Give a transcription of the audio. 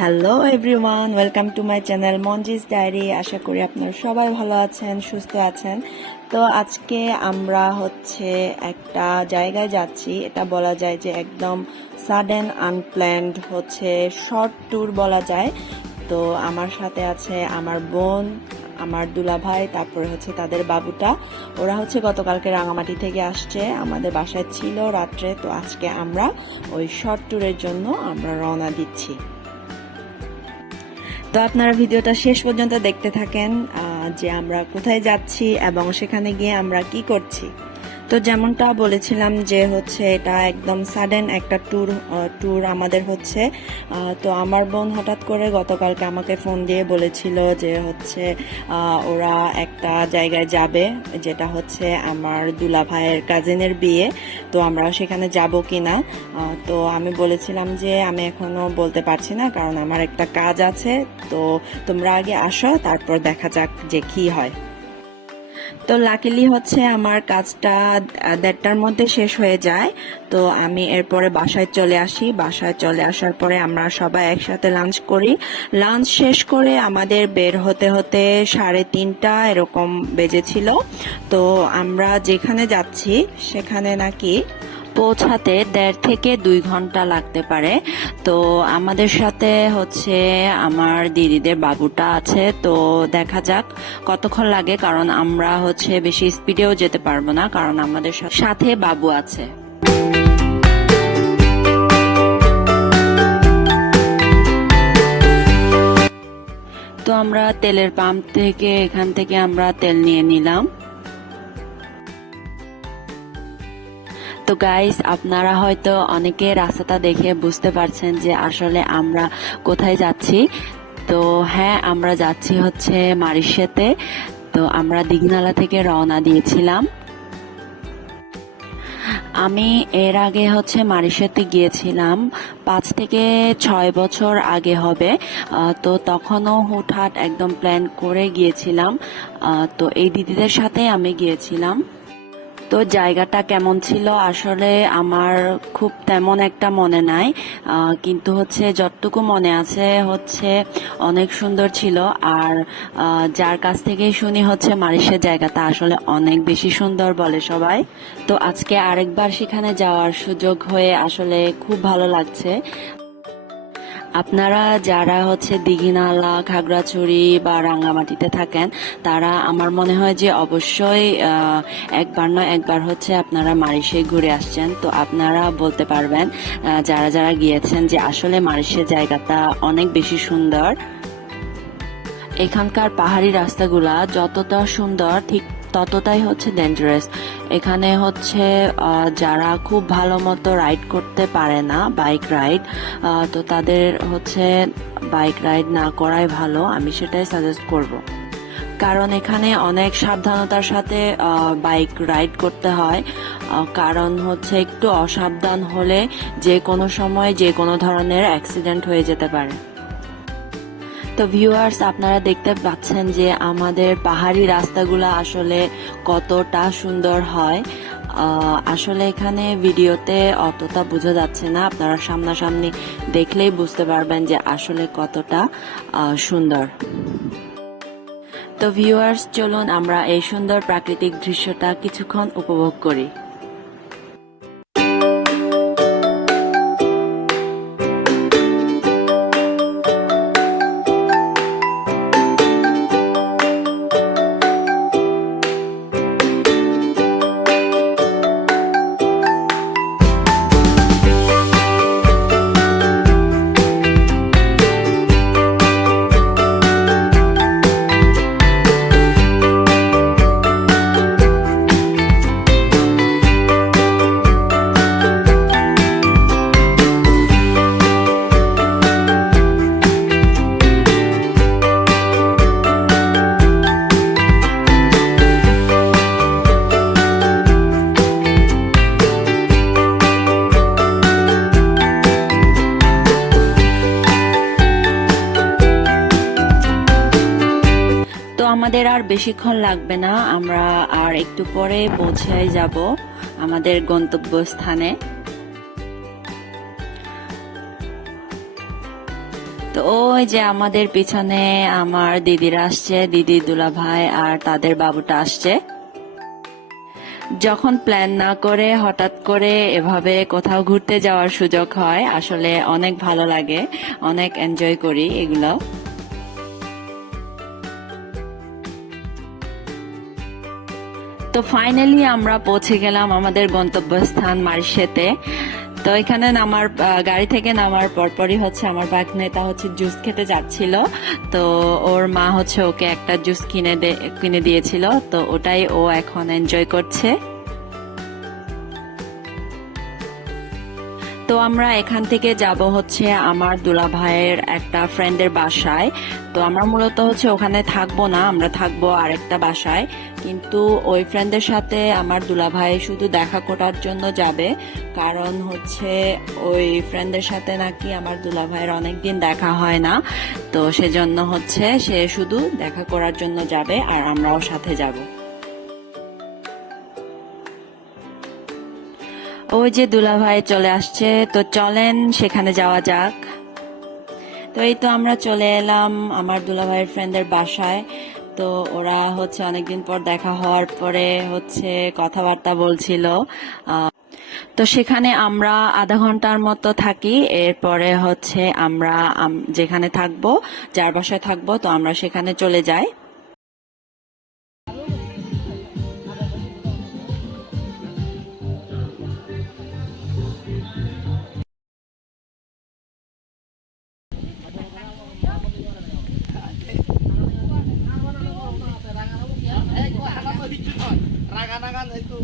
Hello everyone, welcome to my channel Manji's diary. আশা করি আপনারা সবাই ভালো আছেন, সুস্থ আছেন। তো আজকে আমরা একটা জায়গায় যাচ্ছি। এটা বলা যায় যে একদম সাডেন আনপ্ল্যান্ড শর্ট ট্যুর বলা যায়। তো আমার সাথে আছে আমার বোন, আমার দুলাভাই, তারপরে তাদের বাবুটা। ওরা গতকালকে রাঙামাটি থেকে আসছে, আমাদের বাসায় ছিল রাত্রে। তো আজকে আমরা ওই শর্ট ট্যুরের জন্য আমরা রওনা দিচ্ছি। তো আপনারা ভিডিওটা শেষ পর্যন্ত দেখতে থাকেন যে আমরা কোথায় যাচ্ছি এবং সেখানে গিয়ে আমরা কি করছি। তো যেমনটা বলেছিলাম যে এটা একদম সাডেন একটা ট্যুর আমাদের তো আমার বোন হঠাৎ করে গতকালকে আমাকে ফোন দিয়ে বলেছিল যে ওরা একটা জায়গায় যাবে, যেটা আমার দুলা ভাইয়ের কাজিনের বিয়ে। তো আমরা সেখানে যাব কিনা। তো আমি বলেছিলাম যে আমি এখনো বলতে পারছি না, কারণ আমার একটা কাজ আছে। তো তোমরা আগে আসো, তারপর দেখা যাক যে কি হয়। তো লাকিলি আমার কাজটা 1:30টার মধ্যে শেষ হয়ে যায়। তো আমি এরপরে বাসায় চলে আসি। বাসায় চলে আসার পরে আমরা সবাই একসাথে লাঞ্চ করি। লাঞ্চ শেষ করে আমাদের বের হতে হতে 3:30 এরকম বেজেছিল। তো আমরা যেখানে যাচ্ছি সেখানে নাকি পৌঁছাতে 1.5 থেকে 2 ঘন্টা লাগতে পারে। তো আমাদের সাথে আমার দিদিদের বাবুটা আছে। তো দেখা যাক কতক্ষণ লাগে, কারণ আমরা বেশি স্পিডেও যেতে পারবো না, কারণ আমাদের সাথে বাবু আছে। তো আমরা তেলের পাম্প থেকে এখান থেকে আমরা তেল নিয়ে নিলাম। তো গাইস, আপনারা হয়তো অনেকে রাস্তাটা দেখে বুঝতে পারছেন যে আসলে আমরা কোথায় যাচ্ছি। তো হ্যাঁ, আমরা যাচ্ছি মারিশাতে। তো আমরা দিঘনালা থেকে রওনা দিয়েছিলাম। আমি এর আগে মারিশাতে গিয়েছিলাম 5 থেকে 6 বছর আগে হবে। তো তখনও হুটহাট একদম প্ল্যান করে গিয়েছিলাম। তো এই দিদিদের সাথে আমি গিয়েছিলাম। তো জায়গাটা কেমন ছিল আসলে আমার খুব তেমন একটা মনে নাই, কিন্তু যতটুকু মনে আছে অনেক সুন্দর ছিল। আর যার কাছ থেকে শুনি মারিশার জায়গাটা আসলে অনেক বেশি সুন্দর বলে সবাই। তো আজকে আরেকবার সেখানে যাওয়ার সুযোগ হয়ে আসলে খুব ভালো লাগছে। আপনারা যারা দিঘিনালা, খাগড়াছড়ি বা রাঙ্গামাটিতে থাকেন, তারা আমার মনে হয় যে অবশ্যই একবার নয় একবার আপনারা মারিশায় ঘুরে আসছেন। তো আপনারা বলতে পারবেন যারা যারা গিয়েছেন যে আসলে মারিশার জায়গাটা অনেক বেশি সুন্দর। এখানকার পাহাড়ি রাস্তাগুলা যতটা সুন্দর, ঠিক ততটাই ডেঞ্জারাস। এখানে যারা খুব ভালো মতো রাইড করতে পারে না, বাইক রাইড, তো তাদের বাইক রাইড না করাই ভালো, আমি সেটাই সাজেস্ট করব। কারণ এখানে অনেক সাবধানতার সাথে বাইক রাইড করতে হয়, কারণ একটু অসাবধান হলে যে কোনো সময় যে কোনো ধরনের অ্যাক্সিডেন্ট হয়ে যেতে পারে। তো ভিউয়ার্স, আপনারা দেখতে পাচ্ছেন যে আমাদের পাহাড়ি রাস্তাগুলো আসলে কতটা সুন্দর হয়। আসলে এখানে ভিডিওতে অতটা বোঝা যাচ্ছে না, আপনারা সামনাসামনি দেখলেই বুঝতে পারবেন যে আসলে কতটা সুন্দর। তো ভিউয়ার্স, চলুন আমরা এই সুন্দর প্রাকৃতিক দৃশ্যটা কিছুক্ষণ উপভোগ করি। আমাদের আর বেশিক্ষণ লাগবে না, আমরা আর একটু পরে পৌঁছে যাব আমাদের গন্তব্যস্থানে। তো ওই যে আমাদের পিছনে আমার দিদিরা আসছে, দিদি দুলাভাই আর তাদের বাবুটা আসছে। যখন প্ল্যান না করে হঠাৎ করে এভাবে কোথাও ঘুরতে যাওয়ার সুযোগ হয়, আসলে অনেক ভালো লাগে, অনেক এনজয় করি এগুলো। তো ফাইনালি আমরা পৌঁছে গেলাম আমাদের গন্তব্যস্থান মারিশেতে। তো এখানে নামার গাড়ি থেকে নামার পরপরই হচ্ছে আমার ভাগ্নেটা হচ্ছে জুস খেতে যাচ্ছিল। তো ওর মা হচ্ছে ওকে একটা জুস কিনে দিয়েছিল, তো ওটাই ও এখন এনজয় করছে। তো আমরা এখান থেকে যাব হচ্ছে আমার দুলাভাইয়ের একটা ফ্রেন্ডের বাসায়। তো আমরা মূলত হচ্ছে ওখানে থাকবো না, আমরা থাকবো আরেকটা বাসায়। কিন্তু ওই ফ্রেন্ডের সাথে আমার দুলাভাই শুধু দেখা করার জন্য যাবে, কারণ হচ্ছে ওই ফ্রেন্ডের সাথে নাকি আমার দুলাভাইয়ের অনেকদিন দেখা হয় না। তো সেজন্য হচ্ছে সে শুধু দেখা করার জন্য যাবে আর আমরাও সাথে যাব। ওই যে দুলাভাই চলে আসছে, তো চলেন সেখানে যাওয়া যাক। তো এই তো আমরা চলে এলাম আমার দুলাভাইয়ের ফ্রেন্ডের বাসায়। তো ওরা হচ্ছে অনেকদিন পর দেখা হওয়ার পরে হচ্ছে কথাবার্তা বলছিল। তো সেখানে আমরা আধা ঘন্টার মতো থাকি, এরপরে হচ্ছে আমরা যেখানে থাকবো, যার বাসায় থাকবো, তো আমরা সেখানে চলে যাই। Rangan-rangan itu